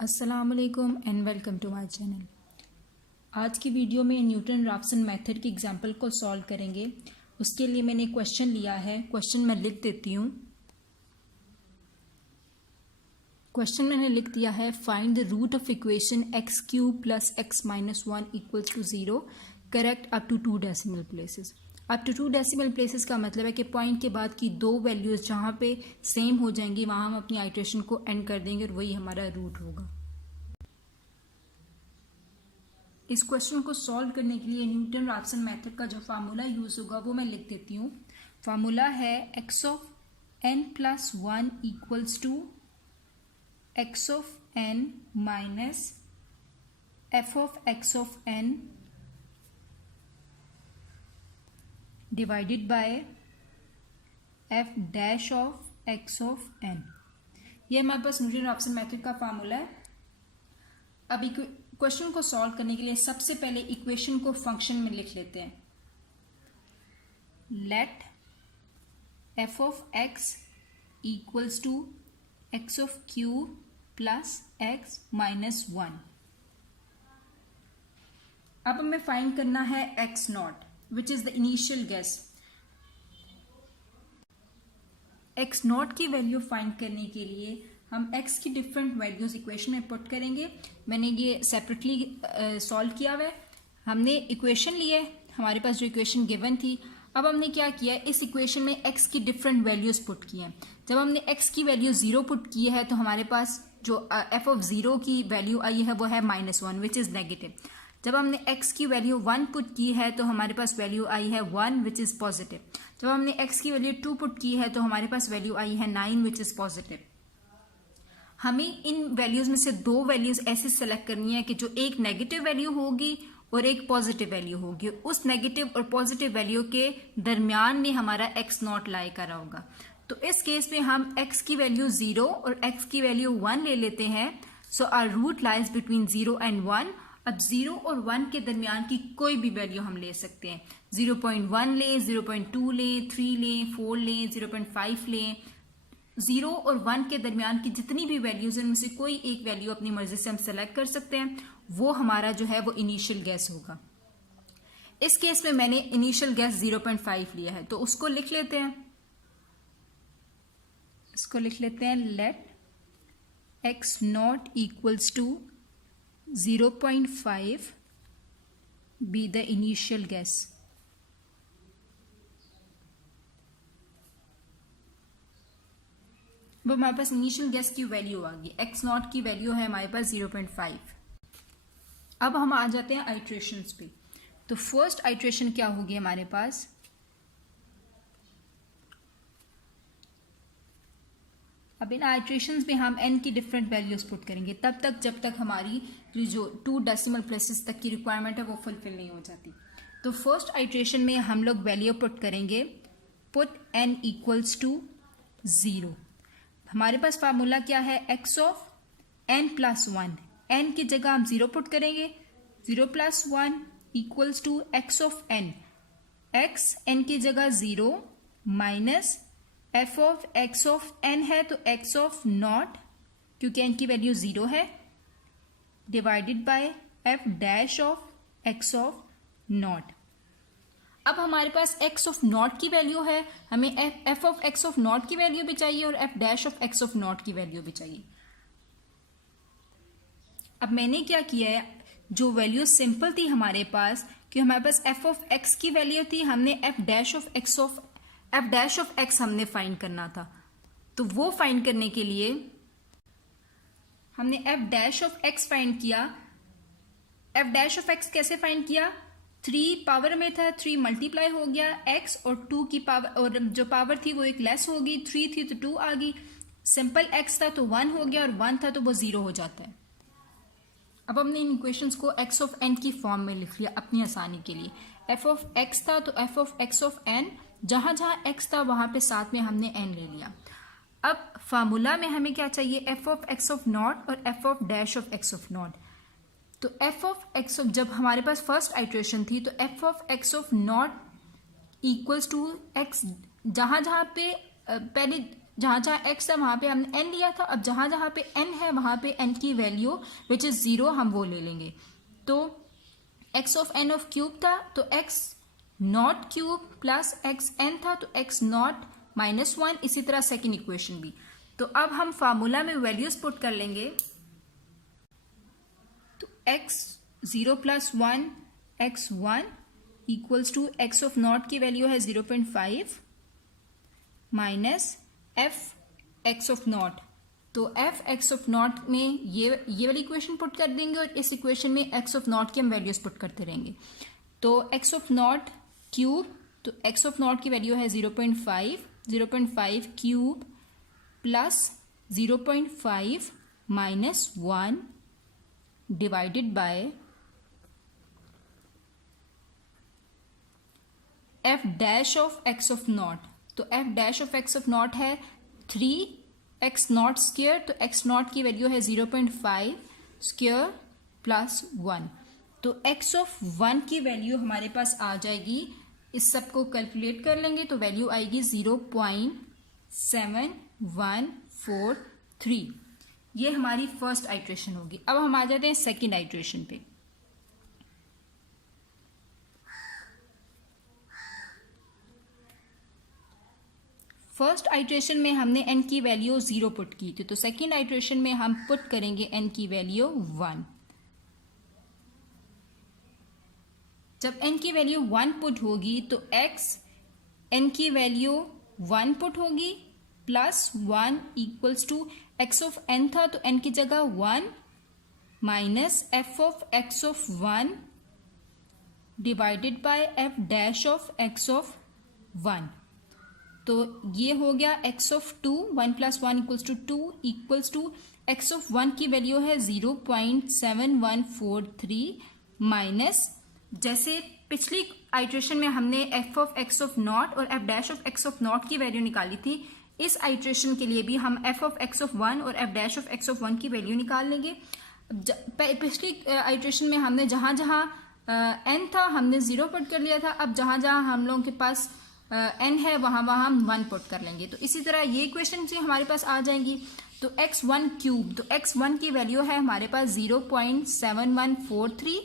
अस्सलामुअलैकुम and welcome to my channel. आज की वीडियो में न्यूटन राफसन मेथड की एग्जांपल को सॉल्व करेंगे। उसके लिए मैंने क्वेश्चन लिया है। क्वेश्चन मैं लिख देती हूँ। क्वेश्चन मैंने लिख दिया है, find the root of equation x cube plus x minus 1 equals to 0 correct up to 2 decimal places. Up to 2 decimal places का मतलब है कि पॉइंट के बाद की दो वैल्यूज जहाँ पे सेम हो जाएंगी वहाँ हम अपनी आइट्रेशन को एंड कर देंगे और वही हमारा रूट होगा। इस क्वेश्चन को सॉल्व करने के लिए न्यूटन राफसन मेथड का जो फार्मूला यूज होगा वो मैं लिख देती हूँ। फार्मूला है x of n plus 1 equals to x of n minus f of x of n divided by f dash of x of n. ये हमारे पास न्यूटन राफसन मेथड का फार्मूला है। अब क्वेश्चन को सॉल्व करने के लिए सबसे पहले इक्वेशन को फंक्शन में लिख लेते हैं। Let f of x equals to x of cube plus x minus 1। अब हमें फाइंड करना है x naught which is the initial guess. X naught की वैल्यू फाइंड करने के लिए हम x की डिफरेंट वैल्यूज इक्वेशन में पुट करेंगे। मैंने ये सेपरेटली सॉल्व किया हुआ है। हमने इक्वेशन लिए, हमारे पास जो इक्वेशन गिवन थी। अब हमने क्या किया है, इस इक्वेशन में x की डिफरेंट वैल्यूज पुट की हैं। जब हमने x की वैल्यू 0 पुट की है तो हमारे पास जो f ऑफ 0 की वैल्यू आई है वो है -1 विच इज नेगेटिव। जब हमने x की वैल्यू 1 पुट की है तो हमारे पास वैल्यू आई है 1 विच इज पॉजिटिव। जब हमने x की वैल्यू 2 पुट की है तो हमारे पास वैल्यू आई है 9 विच इज पॉजिटिव। हमें इन वैल्यूज में से दो वैल्यूज ऐसे सेलेक्ट करनी है कि जो एक नेगेटिव वैल्यू होगी और एक पॉजिटिव वैल्यू होगी। उस नेगेटिव और पॉजिटिव वैल्यू के दरमियान में हमारा एक्स नॉट लाई करा होगा। तो इस केस में हम x की वैल्यू 0 और x की वैल्यू 1 ले लेते हैं। So our root lies between 0 and 1। अब 0 और 1 के दरमियान की कोई भी वैल्यू हम ले सकते हैं। 0.1 लें, 0.2 लें, 3 लें, 4 लें, 0.5 लें। 0 और 1 के दरमियान की जितनी भी वैल्यूज हैं उनमें से कोई एक वैल्यू अपनी मर्जी से हम सेलेक्ट कर सकते हैं। वो हमारा जो है वो इनिशियल गैस होगा। इस केस में मैंने इनिशियल गैस 0.5 लिया है तो उसको लिख लेते हैं। इसको लिख लेते हैं, let x naught equals to 0.5 be the initial guess. वो हमारे पास इनिशियल गैस की वैल्यू आ गई। एक्स नॉट की वैल्यू है हमारे पास 0.5। अब हम आ जाते हैं आइट्रेशंस पे। तो फर्स्ट आइट्रेशन क्या होगी हमारे पास, अब इन आइट्रेशंस में हम n की डिफरेंट वैल्यूज पुट करेंगे तब तक जब तक हमारी जो 2 डेसिमल प्लेसेस तक की रिक्वायरमेंट है वो फुलफिल नहीं हो जाती। तो फर्स्ट आइट्रेशन में हम लोग वैल्यू पुट करेंगे, पुट n इक्वल्स टू 0। हमारे पास फार्मूला क्या है, x of n plus 1। n की जगह हम 0 पुट करेंगे। 0 plus 1 equals to x of n। x n की जगह 0 minus f of x of n है तो x ऑफ नॉट, क्योंकि n की वैल्यू 0 है, divided by f dash of x of naught. अब हमारे पास x ऑफ नॉट की वैल्यू है, हमें f of x of naught की वैल्यू भी चाहिए और f dash of x of naught की वैल्यू भी चाहिए। अब मैंने क्या किया है, जो वैल्यू सिंपल थी हमारे पास, कि हमारे पास f ऑफ x की वैल्यू थी, हमने f डैश ऑफ x हमने फाइंड करना था। तो वो फाइंड करने के लिए हमने f dash of x find किया। f डैश ऑफ x कैसे फाइंड किया, 3 पावर में था, 3 मल्टीप्लाई हो गया x और 2 की पावर, और जो पावर थी वो एक लेस होगी, 3 थी तो 2 आ गई। सिंपल x था तो 1 हो गया और 1 था तो वो 0 हो जाता है। अब हमने इन इक्वेशंस को x ऑफ n की फॉर्म में लिख लिया अपनी आसानी के लिए। f ऑफ x था तो f of x of n, जहां जहां x था वहां पे साथ में हमने n ले लिया। अब फार्मूला में हमें क्या चाहिए, f of x of naught और f of dash of x of naught. तो f ऑफ x ऑफ, जब हमारे पास फर्स्ट आइट्रेशन थी तो f of x of naught equals to x, जहां जहां पे पहले जहाँ जहाँ x था वहाँ पे हमने n लिया था, अब जहाँ जहाँ पे n है वहाँ पे n की वैल्यू विच इज़ 0 हम वो ले लेंगे। तो x of n of cube था तो x naught cube plus x n था तो x नॉट -1, इसी तरह सेकेंड इक्वेशन भी। तो अब हम फार्मूला में वैल्यूज पुट कर लेंगे। तो x 0 + 1 x1 equals to x of naught की वैल्यू है 0.5 minus f x of naught. तो f x ऑफ नॉट में ये वाली इक्वेशन पुट कर देंगे और इस इक्वेशन में x ऑफ नॉट की हम वैल्यूज पुट करते रहेंगे। तो x ऑफ नॉट क्यूब, तो x ऑफ नॉट की वैल्यू है 0.5 cube plus 0.5 minus 1 divided by f dash of x of naught. तो f dash of x of not है 3x नॉट स्क्वायर, तो x नॉट की वैल्यू है 0.5 square plus 1। तो x of 1 की value हमारे पास आ जाएगी, इस सब को कैलकुलेट कर लेंगे तो वैल्यू आएगी 0.7143। ये हमारी फर्स्ट आइट्रेशन होगी। अब हम आ जाते हैं सेकेंड आइट्रेशन पे। फर्स्ट आइट्रेशन में हमने n की वैल्यू 0 पुट की थी, तो सेकेंड आइट्रेशन में हम पुट करेंगे n की वैल्यू 1। जब n की वैल्यू 1 पुट होगी तो x n की वैल्यू 1 पुट होगी plus 1 equals to x of n था तो n की जगह 1 minus f of x of 1 divided by f dash of x of 1। तो ये हो गया x of 2, 1 + 1 equals to 2 equals to x of 1 की वैल्यू है 0.7143 माइनस, जैसे पिछली आइट्रेशन में हमने f of x of naught और f dash of x of naught की वैल्यू निकाली थी, इस आइट्रेशन के लिए भी हम f ऑफ x ऑफ 1 और f dash of x of 1 की वैल्यू निकाल लेंगे। पिछली आइट्रेशन में हमने जहाँ जहाँ n था हमने 0 पुट कर लिया था, अब जहाँ जहाँ हम लोगों के पास n है वहाँ वहाँ हम 1 पुट कर लेंगे। तो इसी तरह ये इक्वेशन से हमारे पास आ जाएंगी। तो x1 क्यूब, तो x1 की वैल्यू है हमारे पास 0.7143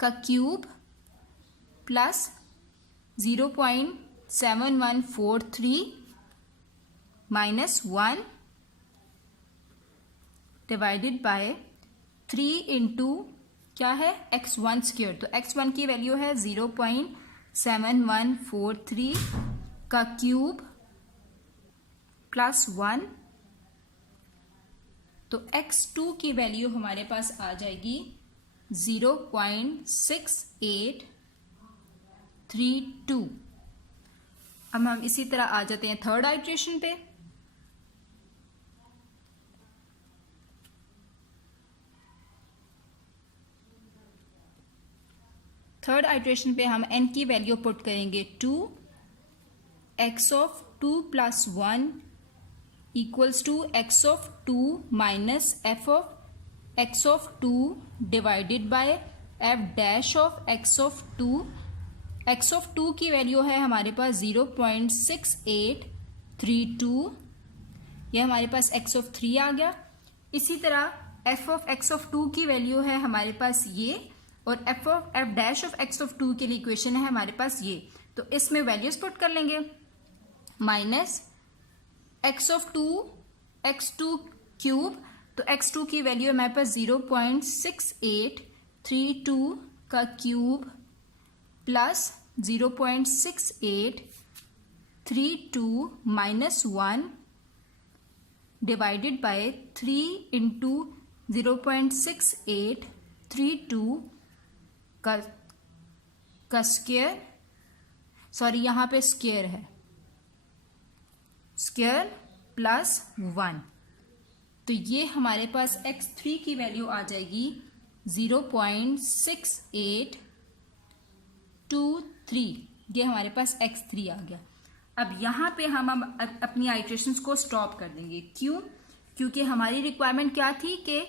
का cube plus 0.7143 minus 1 divided bye 3 into क्या है x1 स्क्वायर। तो x1 की वैल्यू है 0.7143 का क्यूब प्लस 1। तो x2 की वैल्यू हमारे पास आ जाएगी 0.6832। अब हम इसी तरह आ जाते हैं थर्ड आइट्रेशन पे। थर्ड आइट्रेशन पे हम n की वैल्यू पुट करेंगे 2, x of 2 + 1 equals to x of 2 minus f of x of 2 divided by f dash of x of 2। x of 2 की वैल्यू है हमारे पास 0.6832, यह हमारे पास x ऑफ 3 आ गया। इसी तरह f ऑफ x ऑफ 2 की वैल्यू है हमारे पास ये, और f dash of x of 2 के लिए इक्वेशन है हमारे पास ये। तो इसमें वैल्यूज पुट कर लेंगे, minus x of 2 x2 cube, तो x2 की वैल्यू है हमारे पास 0.6832 का cube plus 0.6832 minus 1 divided bye 3 into 0.6832 का स्क्वायर, सॉरी यहाँ पे स्क्वायर है, स्क्वायर प्लस 1। तो ये हमारे पास x3 की वैल्यू आ जाएगी 0.6823, ये हमारे पास x3 आ गया। अब यहाँ पे हम अपनी आइट्रेशंस को स्टॉप कर देंगे। क्यों? क्योंकि हमारी रिक्वायरमेंट क्या थी कि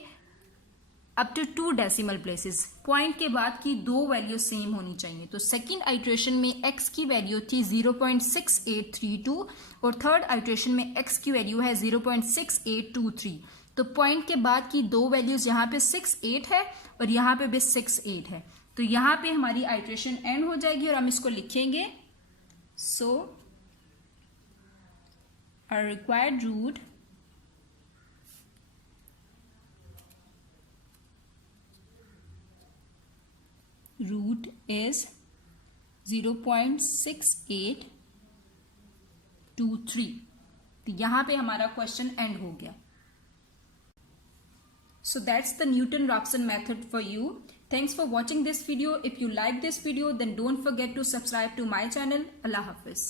up to 2 decimal places. Point के बाद की 2 वैल्यू सेम होनी चाहिए। तो सेकंड आइट्रेशन में x की वैल्यू थी 0.6832 और थर्ड आइट्रेशन में x की वैल्यू है 0.6823। तो पॉइंट के बाद की 2 वैल्यूज यहाँ पे 68 है और यहाँ पे भी 68 है। तो यहाँ पे हमारी आइट्रेशन एंड हो जाएगी और हम इसको लिखेंगे सो अ रिक्वायर्ड रूट इज 0.6823। तो यहां पे हमारा क्वेश्चन एंड हो गया। So that's the Newton-Raphson method for you. Thanks for watching this video. If you like this video, then don't forget to subscribe to my channel. Allah Hafiz.